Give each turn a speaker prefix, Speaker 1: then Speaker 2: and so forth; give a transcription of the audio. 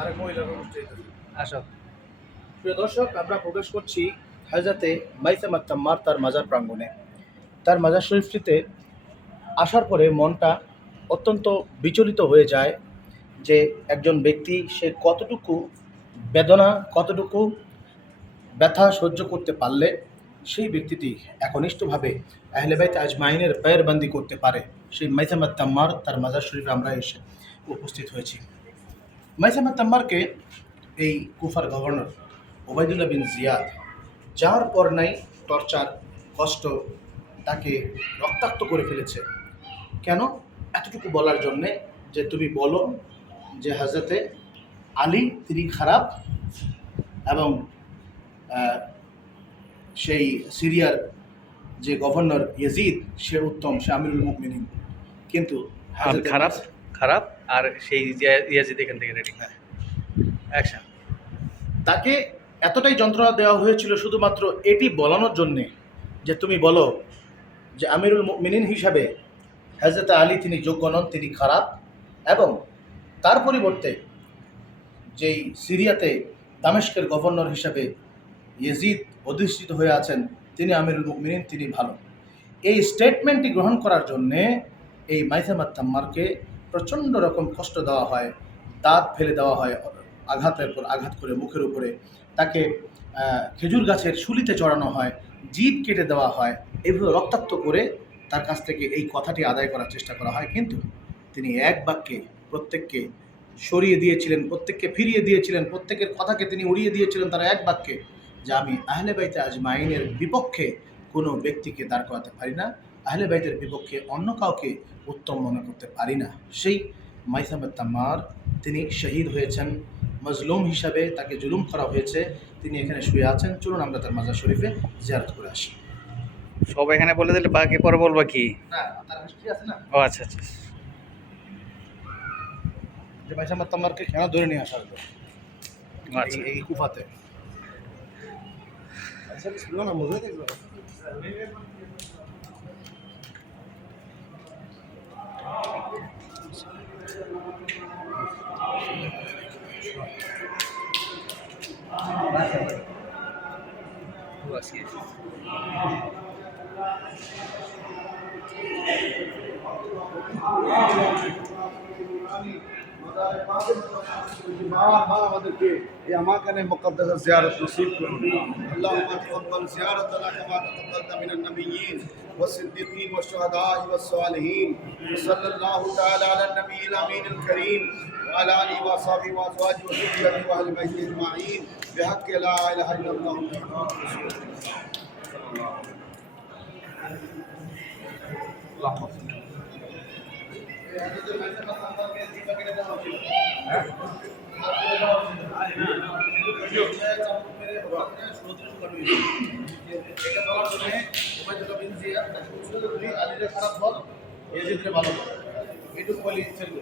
Speaker 1: আরেক মহিলার
Speaker 2: আসো।
Speaker 1: প্রিয় দর্শক আমরা প্রবেশ করছি হাজাতে মাইসামাত তাম্মার তার মাজার প্রাঙ্গণে। তার মাজার শরীফটিতে আসার পরে মনটা অত্যন্ত বিচলিত হয়ে যায় যে একজন ব্যক্তি সে কতটুকু বেদনা কতটুকু ব্যথা সহ্য করতে পারলে সেই ব্যক্তিটি একনিষ্ঠভাবে আহলেবাইত আজমাইনের পায়েরবন্দি করতে পারে। সেই মাইসামাত তাম্মার তার মাজার শরীফে আমরা এসে উপস্থিত হয়েছি। মাইসামাত তাম্মারকে এই কুফার গভর্নর ওবায়দুল্লাহ বিন জিয়াদ যার পর নাই টর্চার কষ্ট তাকে রক্তাক্ত করে ফেলেছে কেন এতটুকু বলার জন্যে যে তুমি বলো যে হাজরতে আলী তিনি খারাপ এবং সেই সিরিয়ার যে গভর্নর ইয়েজিদ সে উত্তম সে আমিরুল মুকমিনিন কিন্তু
Speaker 2: খারাপ খারাপ আর সেই ইয়াজিদ এখান থেকে রেডি অ্যাকশন
Speaker 1: তাকে এতটাই যন্ত্রণা দেওয়া হয়েছিল শুধুমাত্র এটি বলানোর জন্যে যে তুমি বলো যে আমিরুল মিনিন হিসাবে হজরত আলী তিনি যোগ্য নন, তিনি খারাপ এবং তার পরিবর্তে যেই সিরিয়াতে দামেস্কের গভর্নর হিসাবে ইয়েজিদ অধিষ্ঠিত হয়ে আছেন, তিনি আমিরুল মিনিন তিনি ভালো। এই স্টেটমেন্টটি গ্রহণ করার জন্যে এই মাইসামাত তাম্মারকে প্রচণ্ড রকম কষ্ট দেওয়া হয়, দাঁত ফেলে দেওয়া হয়, আঘাতের পর আঘাত করে মুখের উপরে। তাকে খেজুর গাছের শুলিতে চড়ানো হয় জিভ কেটে দেওয়া হয়। এভাবে রক্তাক্ত করে তার কাছ থেকে এই কথাটি আদায় করার চেষ্টা করা হয়। কিন্তু তিনি এক বাক্যে প্রত্যেককে সরিয়ে দিয়েছিলেন, প্রত্যেককে ফিরিয়ে দিয়েছিলেন, প্রত্যেকের কথাকে তিনি উড়িয়ে দিয়েছিলেন তারা এক বাক্যে যে, আমি আহলে বাইতে আজমাইনের বিপক্ষে কোনো ব্যক্তিকে দাঁড় করাতে পারি না। আহলে বাইতের বিপক্ষে অন্য কাউকে উত্তম মনে করতে পারি না। সেই মাইসামাত তাম্মার তিনি শহীদ হয়েছেন। মজলুম হিসাবে তাকে জুলুম করা হয়েছে। তিনি এখানে শুয়ে আছেন। চলুন আমরা তার মাজার শরীফে জিয়ারত করে আসি।
Speaker 2: সব এখানে বলে দিলে বাকি পরে বলবা কি?
Speaker 1: না তার হিস্ট্রি আছে না?
Speaker 2: ও আচ্ছা আচ্ছা।
Speaker 1: যে কেন ধরে নিয়ে আসা হলো?
Speaker 2: আচ্ছা।
Speaker 1: এই- এই কুফাতে।
Speaker 3: আমাদেরকে এই আমাকানে মুকদ্দাস জিয়ারত নসিব করুন আল্লাহুম্মা তাকাব্বাল জিয়ারাতানা কামা তাকাব্বালতা মিনান নাবিয়্যিন والصديقين والشهداء والصالحين وصلى الله تعالى على النبي الامين الكريم وعلى اله وصحبه وازواجه وذريته واهل بيته اجمعين بحق لا اله الا الله محمد رسول الله
Speaker 1: এটা বলার জন্য ওবায়দুল্লাহ বিন জিয়াদ তাকে বলছিল, তুই আলীরে খারাপ বল, ইয়াজিদকে ভালো বল। এটুকু বলি ছেড়ে দে।